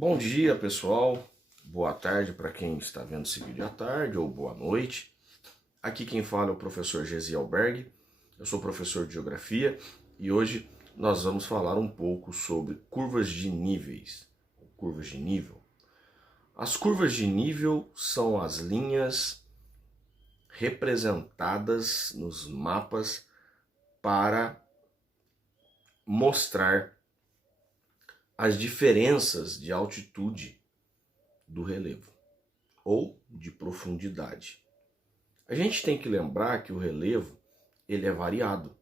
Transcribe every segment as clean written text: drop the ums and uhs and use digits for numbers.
Bom dia, pessoal. Boa tarde para quem está vendo esse vídeo à tarde, ou boa noite. Aqui quem fala é o professor Gesiel Berg. Eu sou professor de Geografia e hoje nós vamos falar um pouco sobre curvas de níveis, curvas de nível. As curvas de nível são as linhas representadas nos mapas para mostrar as diferenças de altitude do relevo ou de profundidade. A gente tem que lembrar que o relevo ele é variado,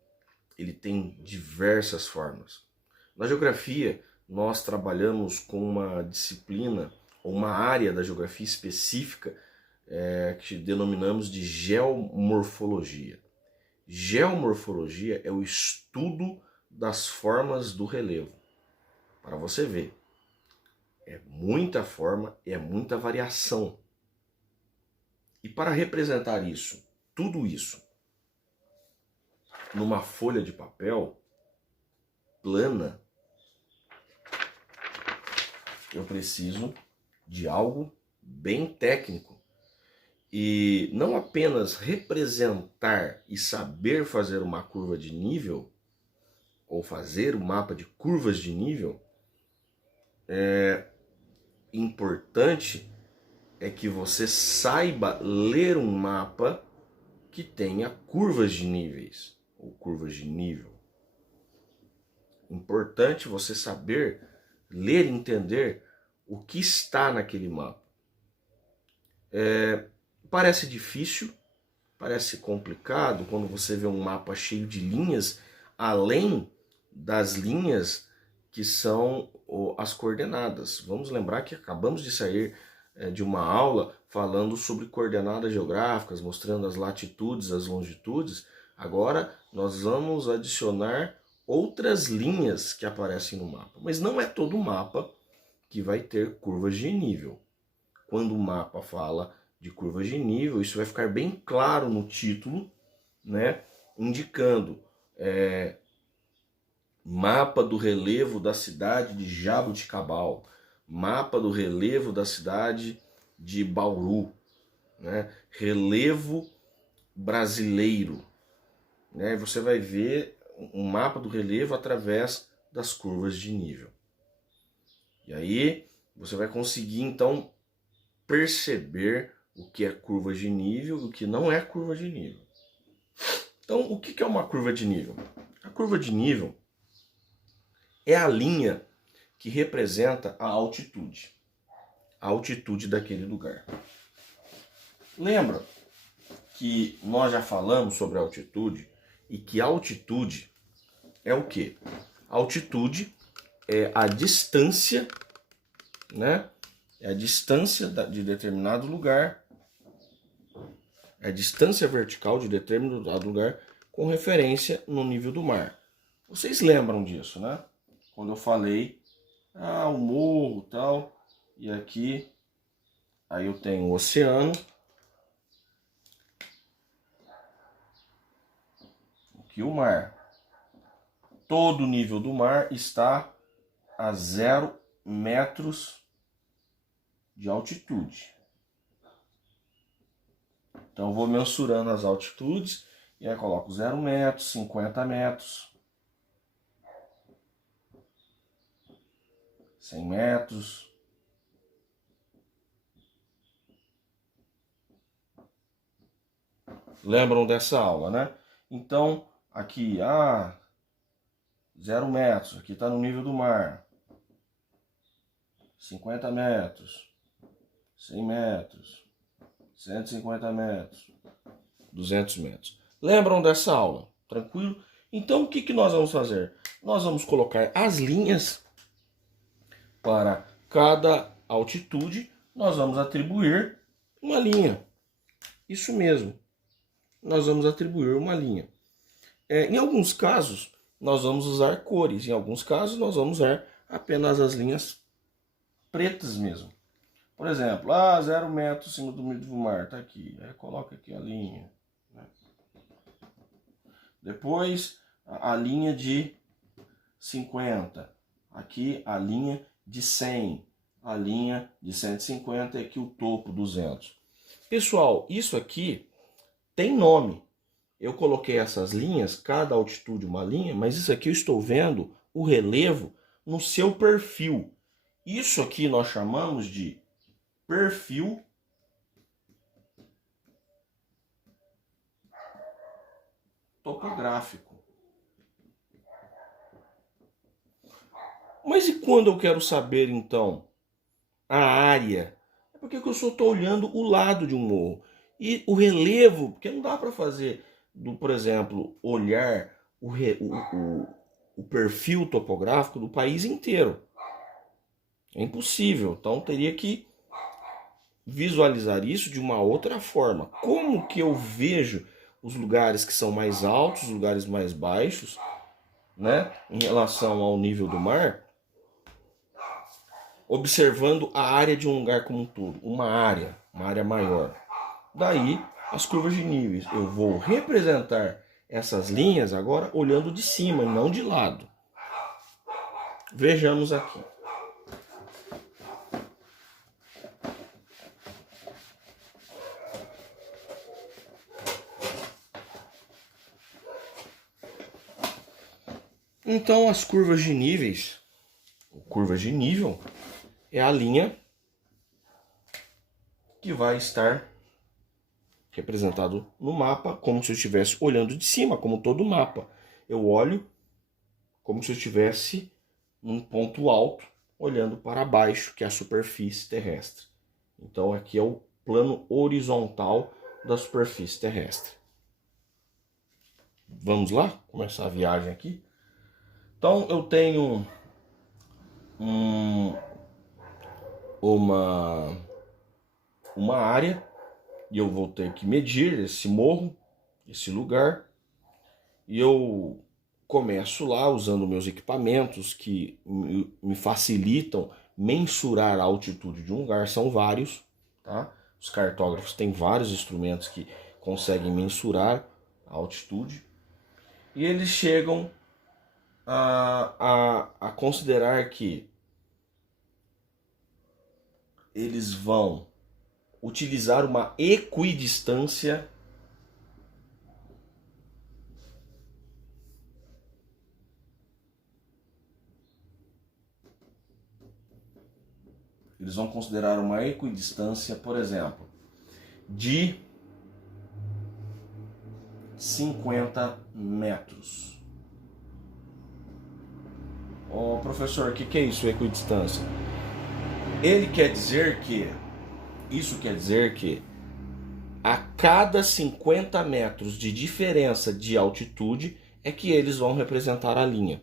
ele tem diversas formas. Na geografia, nós trabalhamos com uma disciplina ou uma área da geografia específica que denominamos de geomorfologia. Geomorfologia é o estudo das formas do relevo. Para você ver, é muita forma e é muita variação. E para representar isso, tudo isso, numa folha de papel plana, eu preciso de algo bem técnico. E não apenas representar e saber fazer uma curva de nível, ou fazer um mapa de curvas de nível, importante é que você saiba ler um mapa que tenha curvas de níveis ou curvas de nível. Importante você saber ler e entender o que está naquele mapa. Parece difícil, parece complicado quando você vê um mapa cheio de linhas, além das linhas que são as coordenadas. Vamos lembrar que acabamos de sair de uma aula falando sobre coordenadas geográficas, mostrando as latitudes, as longitudes. Agora nós vamos adicionar outras linhas que aparecem no mapa. Mas não é todo mapa que vai ter curvas de nível. Quando o mapa fala de curvas de nível, isso vai ficar bem claro no título, né? Indicando mapa do relevo da cidade de Jaboticabal, mapa do relevo da cidade de Bauru, né? Relevo brasileiro, né? Você vai ver um mapa do relevo através das curvas de nível. E aí você vai conseguir então perceber o que é curva de nível e o que não é curva de nível. Então, o que é uma curva de nível? A curva de nível é a linha que representa a altitude daquele lugar. Lembra que nós já falamos sobre altitude e que altitude é o quê? Altitude é a distância, né? É a distância de determinado lugar, é a distância vertical de determinado lugar com referência no nível do mar. Vocês lembram disso, né? Quando eu falei, o morro e tal, e aqui, aí eu tenho o oceano, aqui o mar. Todo o nível do mar está a 0 metros de altitude. Então eu vou mensurando as altitudes e aí coloco 0 metros, 50 metros, 100 metros. Lembram dessa aula, né? Então, aqui, 0 metros, aqui está no nível do mar. 50 metros, 100 metros, 150 metros, 200 metros. Lembram dessa aula? Tranquilo? Então, o que nós vamos fazer? Nós vamos colocar as linhas para cada altitude, nós vamos atribuir uma linha. Isso mesmo. Nós vamos atribuir uma linha. Em alguns casos, nós vamos usar cores. Em alguns casos, nós vamos usar apenas as linhas pretas mesmo. Por exemplo, 0 metros acima do nível do mar, está aqui. Aí coloca aqui a linha. Né? Depois, a linha de 50. Aqui, a linha de 100. a linha de 150 e aqui o topo 200. Pessoal, isso aqui tem nome. Eu coloquei essas linhas, cada altitude uma linha, mas isso aqui eu estou vendo o relevo no seu perfil. Isso aqui nós chamamos de perfil topográfico. Mas e quando eu quero saber, então, a área? É porque eu só estou olhando o lado de um morro. E o relevo, porque não dá para fazer, por exemplo, olhar o perfil topográfico do país inteiro. É impossível. Então teria que visualizar isso de uma outra forma. Como que eu vejo os lugares que são mais altos, os lugares mais baixos, né, em relação ao nível do mar? Observando a área de um lugar como um todo, uma área maior. Daí, as curvas de níveis. Eu vou representar essas linhas agora olhando de cima e não de lado. Vejamos aqui. Então, as curvas de níveis, curvas de nível, é a linha que vai estar representado no mapa, como se eu estivesse olhando de cima, como todo mapa. Eu olho como se eu estivesse num ponto alto, olhando para baixo, que é a superfície terrestre. Então aqui é o plano horizontal da superfície terrestre. Vamos lá? Começar a viagem aqui. Então eu tenho uma área e eu vou ter que medir esse morro, esse lugar, e eu começo lá usando meus equipamentos que me facilitam mensurar a altitude de um lugar. São vários, tá? Os cartógrafos têm vários instrumentos que conseguem mensurar a altitude, e eles chegam a considerar que eles vão utilizar uma equidistância por exemplo, de 50 metros. Ô, professor, o que é isso, equidistância? Isso quer dizer que a cada 50 metros de diferença de altitude é que eles vão representar a linha.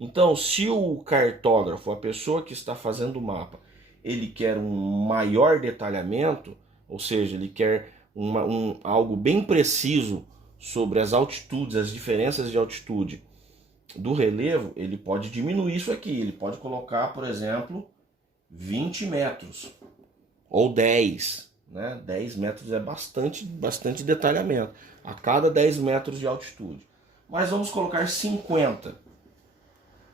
Então, se o cartógrafo, a pessoa que está fazendo o mapa, ele quer um maior detalhamento, ou seja, ele quer algo bem preciso sobre as altitudes, as diferenças de altitude do relevo, ele pode diminuir isso aqui. Ele pode colocar, por exemplo, 20 metros ou 10. Né? 10 metros é bastante detalhamento a cada 10 metros de altitude. Mas vamos colocar 50.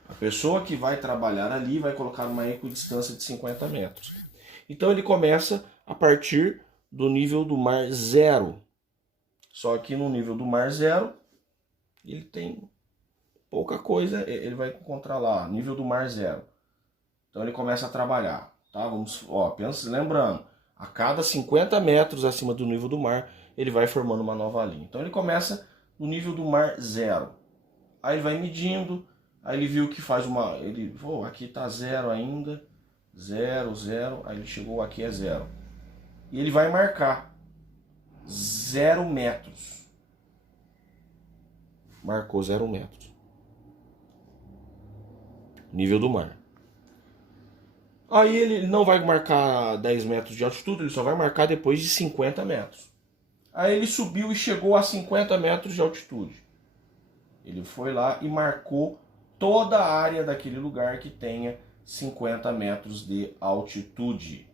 A pessoa que vai trabalhar ali vai colocar uma equidistância de 50 metros. Então ele começa a partir do nível do mar zero. Só que no nível do mar zero, ele tem pouca coisa, ele vai encontrar lá, nível do mar zero. Então ele começa a trabalhar, tá? Lembrando, a cada 50 metros acima do nível do mar, ele vai formando uma nova linha. Então ele começa no nível do mar zero. Aí ele vai medindo, aí ele viu que faz aqui tá zero ainda, zero, aí ele chegou aqui é zero. E ele vai marcar 0 metros. Marcou 0 metros. Nível do mar. Aí ele não vai marcar 10 metros de altitude, ele só vai marcar depois de 50 metros. Aí ele subiu e chegou a 50 metros de altitude. Ele foi lá e marcou toda a área daquele lugar que tenha 50 metros de altitude.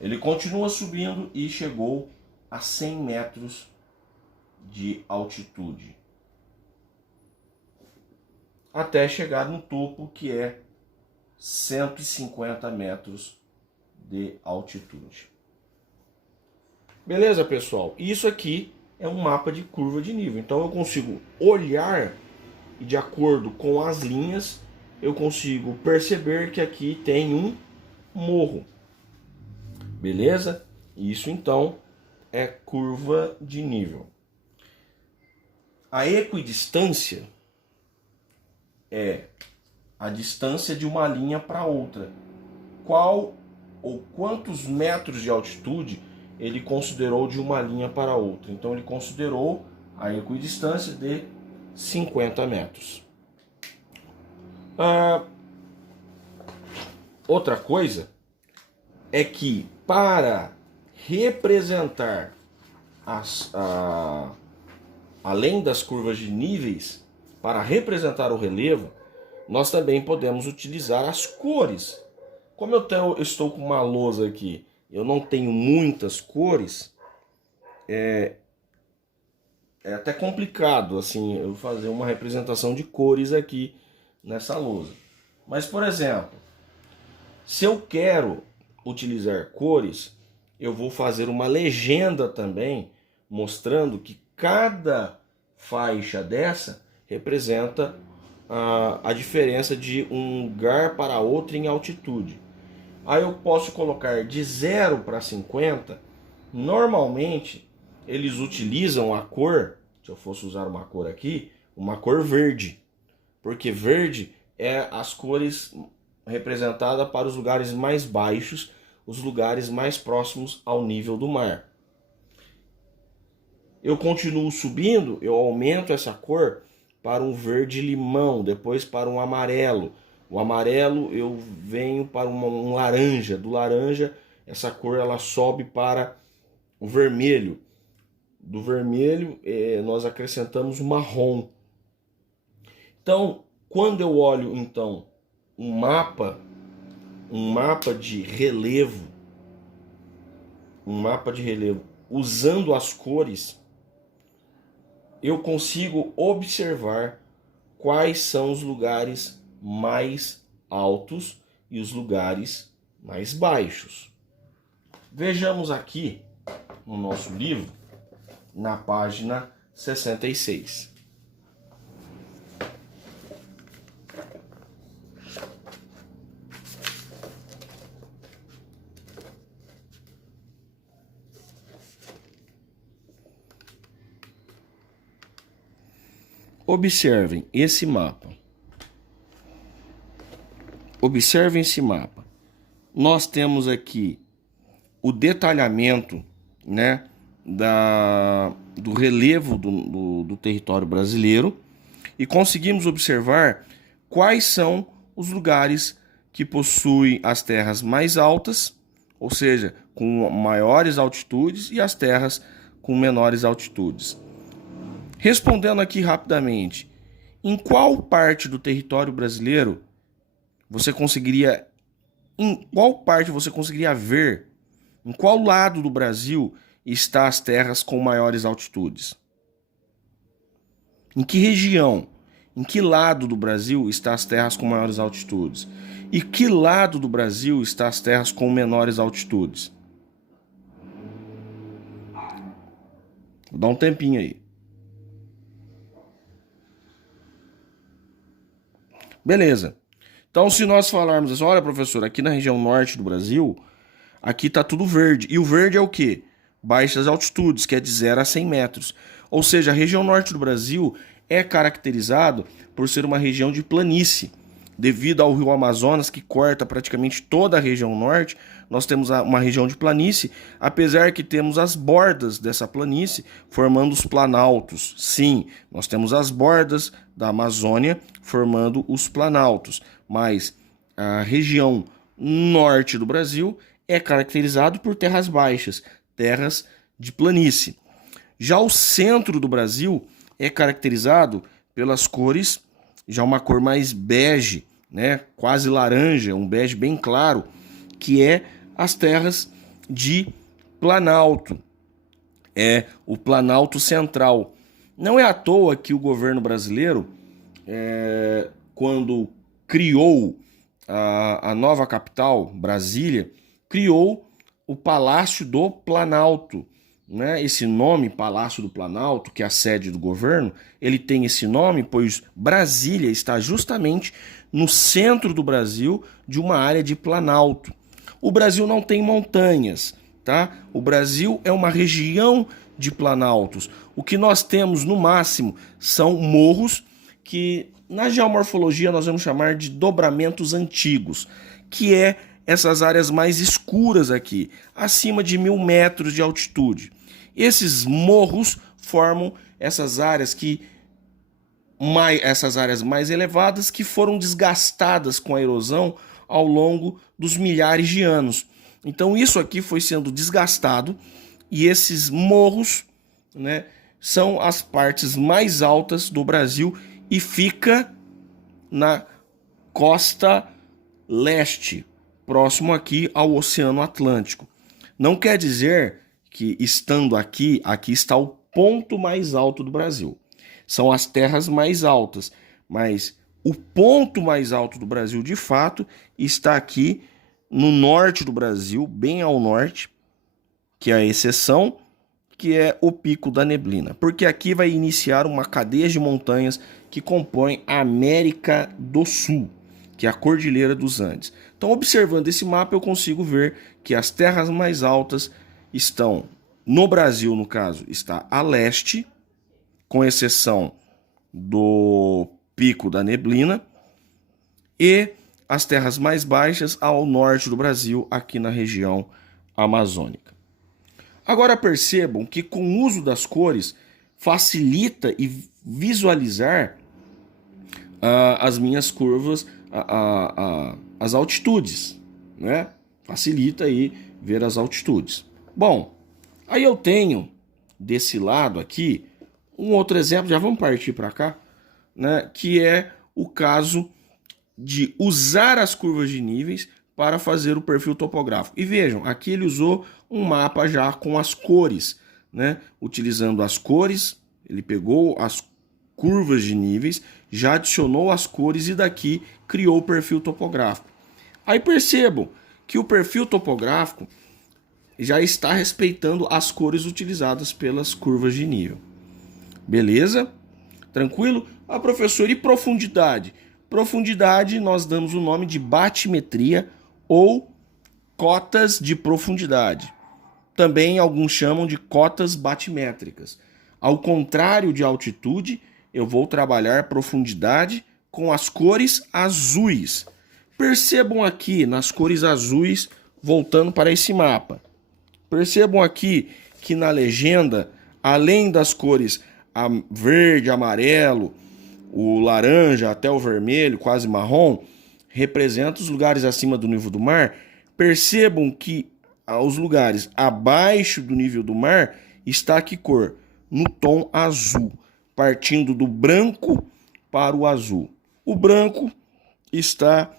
Ele continua subindo e chegou a 100 metros de altitude. até chegar no topo, que é 150 metros de altitude. Beleza, pessoal? Isso aqui é um mapa de curva de nível. Então eu consigo olhar e, de acordo com as linhas, eu consigo perceber que aqui tem um morro. Beleza? Isso então é curva de nível. A equidistância é a distância de uma linha para outra. Qual ou quantos metros de altitude ele considerou de uma linha para outra? Então ele considerou a equidistância de 50 metros. Outra coisa é que para representar além das curvas de níveis, para representar o relevo, nós também podemos utilizar as cores. Como eu estou com uma lousa aqui, eu não tenho muitas cores, é até complicado assim eu fazer uma representação de cores aqui nessa lousa. Mas, por exemplo, se eu quero utilizar cores, eu vou fazer uma legenda também, mostrando que cada faixa dessa representa a diferença de um lugar para outro em altitude. Aí eu posso colocar de 0 para 50. Normalmente eles utilizam a cor, se eu fosse usar uma cor aqui, uma cor verde. Porque verde é as cores representadas para os lugares mais baixos, os lugares mais próximos ao nível do mar. Eu continuo subindo, eu aumento essa cor para um verde limão, depois para um amarelo. O amarelo eu venho para um laranja. Do laranja, essa cor ela sobe para o vermelho. Do vermelho nós acrescentamos o marrom. Então, quando eu olho então um mapa de relevo, usando as cores, eu consigo observar quais são os lugares mais altos e os lugares mais baixos. Vejamos aqui no nosso livro, na página 66. Observem esse mapa. Observem esse mapa. Nós temos aqui o detalhamento, né, do relevo do território brasileiro e conseguimos observar quais são os lugares que possuem as terras mais altas, ou seja, com maiores altitudes, e as terras com menores altitudes. Respondendo aqui rapidamente, em qual parte do território brasileiro você conseguiria ver, em qual lado do Brasil está as terras com maiores altitudes? Em que região, em que lado do Brasil está as terras com maiores altitudes? E que lado do Brasil está as terras com menores altitudes? Vou dar um tempinho aí. Beleza. Então, se nós falarmos assim, olha, professor, aqui na região norte do Brasil, aqui tá tudo verde. E o verde é o quê? Baixas altitudes, que é de 0 a 100 metros. Ou seja, a região norte do Brasil é caracterizado por ser uma região de planície. Devido ao rio Amazonas, que corta praticamente toda a região norte, nós temos uma região de planície, apesar que temos as bordas dessa planície formando os planaltos. Sim, nós temos as bordas da Amazônia formando os planaltos, mas a região norte do Brasil é caracterizado por terras baixas, terras de planície. Já o centro do Brasil é caracterizado pelas cores, já uma cor mais bege, né, quase laranja, um bege bem claro, que é as terras de Planalto, é o Planalto Central. Não é à toa que o governo brasileiro quando criou a nova capital, Brasília, criou o Palácio do Planalto. Né? Esse nome, Palácio do Planalto, que é a sede do governo, ele tem esse nome pois Brasília está justamente no centro do Brasil, de uma área de planalto. O Brasil não tem montanhas, tá? O Brasil é uma região de planaltos. O que nós temos no máximo são morros que na geomorfologia nós vamos chamar de dobramentos antigos, que é essas áreas mais escuras aqui, acima de 1.000 metros de altitude. Esses morros formam essas áreas mais elevadas que foram desgastadas com a erosão ao longo dos milhares de anos. Então isso aqui foi sendo desgastado e esses morros, né, são as partes mais altas do Brasil e fica na costa leste, próximo aqui ao Oceano Atlântico. Não quer dizer que estando aqui está o ponto mais alto do Brasil. São as terras mais altas, mas o ponto mais alto do Brasil, de fato, está aqui no norte do Brasil, bem ao norte, que é a exceção, que é o Pico da Neblina, porque aqui vai iniciar uma cadeia de montanhas que compõe a América do Sul, que é a Cordilheira dos Andes. Então, observando esse mapa, eu consigo ver que as terras mais altas estão, no Brasil, no caso, está a leste, com exceção do Pico da Neblina, e as terras mais baixas ao norte do Brasil, aqui na região amazônica. Agora percebam que com o uso das cores facilita e visualizar as minhas curvas, as altitudes, né? Facilita aí ver as altitudes. Bom, aí eu tenho desse lado aqui um outro exemplo, já vamos partir para cá, né? Que é o caso de usar as curvas de níveis para fazer o perfil topográfico. E vejam, aqui ele usou um mapa já com as cores, né? Utilizando as cores, ele pegou as curvas de níveis, já adicionou as cores e daqui criou o perfil topográfico. Aí percebam que o perfil topográfico já está respeitando as cores utilizadas pelas curvas de nível. Beleza? Tranquilo? Ah, professor, e profundidade? Profundidade nós damos o nome de batimetria ou cotas de profundidade. Também alguns chamam de cotas batimétricas. Ao contrário de altitude, eu vou trabalhar profundidade com as cores azuis. Percebam aqui nas cores azuis, voltando para esse mapa. Percebam aqui que na legenda, além das cores verde, amarelo, o laranja até o vermelho, quase marrom, representa os lugares acima do nível do mar. Percebam que os lugares abaixo do nível do mar está que cor? No tom azul, partindo do branco para o azul. O branco está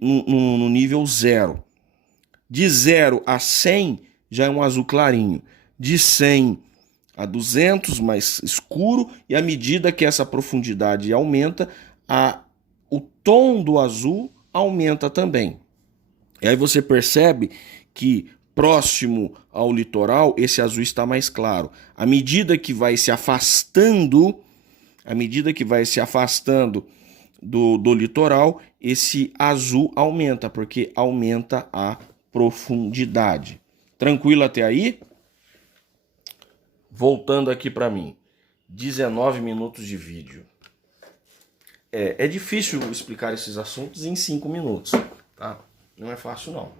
no nível 0. De 0 a 100 já é um azul clarinho. De 100 a 200 mais escuro, e à medida que essa profundidade aumenta, o tom do azul aumenta também. E aí você percebe que próximo ao litoral esse azul está mais claro. À medida que vai se afastando, do litoral, esse azul aumenta, porque aumenta a profundidade. Tranquilo até aí? Voltando aqui para mim, 19 minutos de vídeo. É difícil explicar esses assuntos em 5 minutos, tá? Não é fácil não.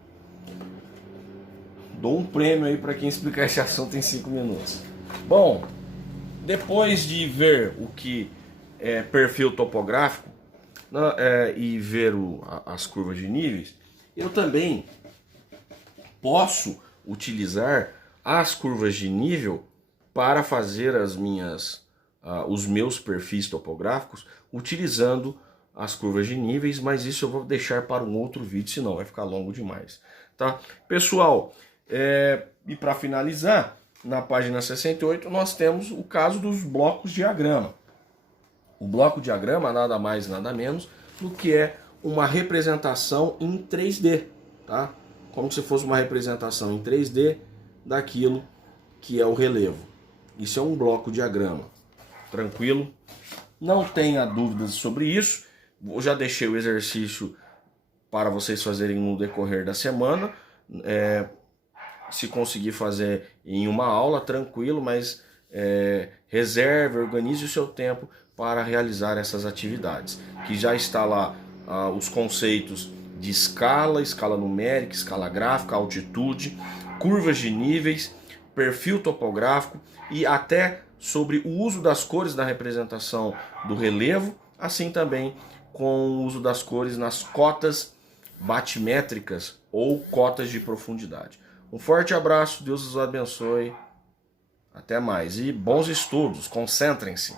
Dou um prêmio aí para quem explicar esse assunto em 5 minutos. Bom, depois de ver o que é perfil topográfico, e ver as curvas de níveis, eu também posso utilizar as curvas de nível para fazer os meus perfis topográficos utilizando as curvas de níveis, mas isso eu vou deixar para um outro vídeo, senão vai ficar longo demais, tá? Pessoal, e para finalizar, na página 68 nós temos o caso dos blocos diagrama. O bloco-diagrama nada mais nada menos do que é uma representação em 3D, tá? Como se fosse uma representação em 3D daquilo que é o relevo. Isso é um bloco-diagrama. Tranquilo? Não tenha dúvidas sobre isso. Eu já deixei o exercício para vocês fazerem no decorrer da semana. Se conseguir fazer em uma aula, tranquilo, mas reserve, organize o seu tempo para realizar essas atividades. Que já está lá os conceitos de escala, escala numérica, escala gráfica, altitude, curvas de níveis, perfil topográfico e até sobre o uso das cores na representação do relevo, assim também com o uso das cores nas cotas batimétricas ou cotas de profundidade. Um forte abraço, Deus os abençoe, até mais e bons estudos, concentrem-se.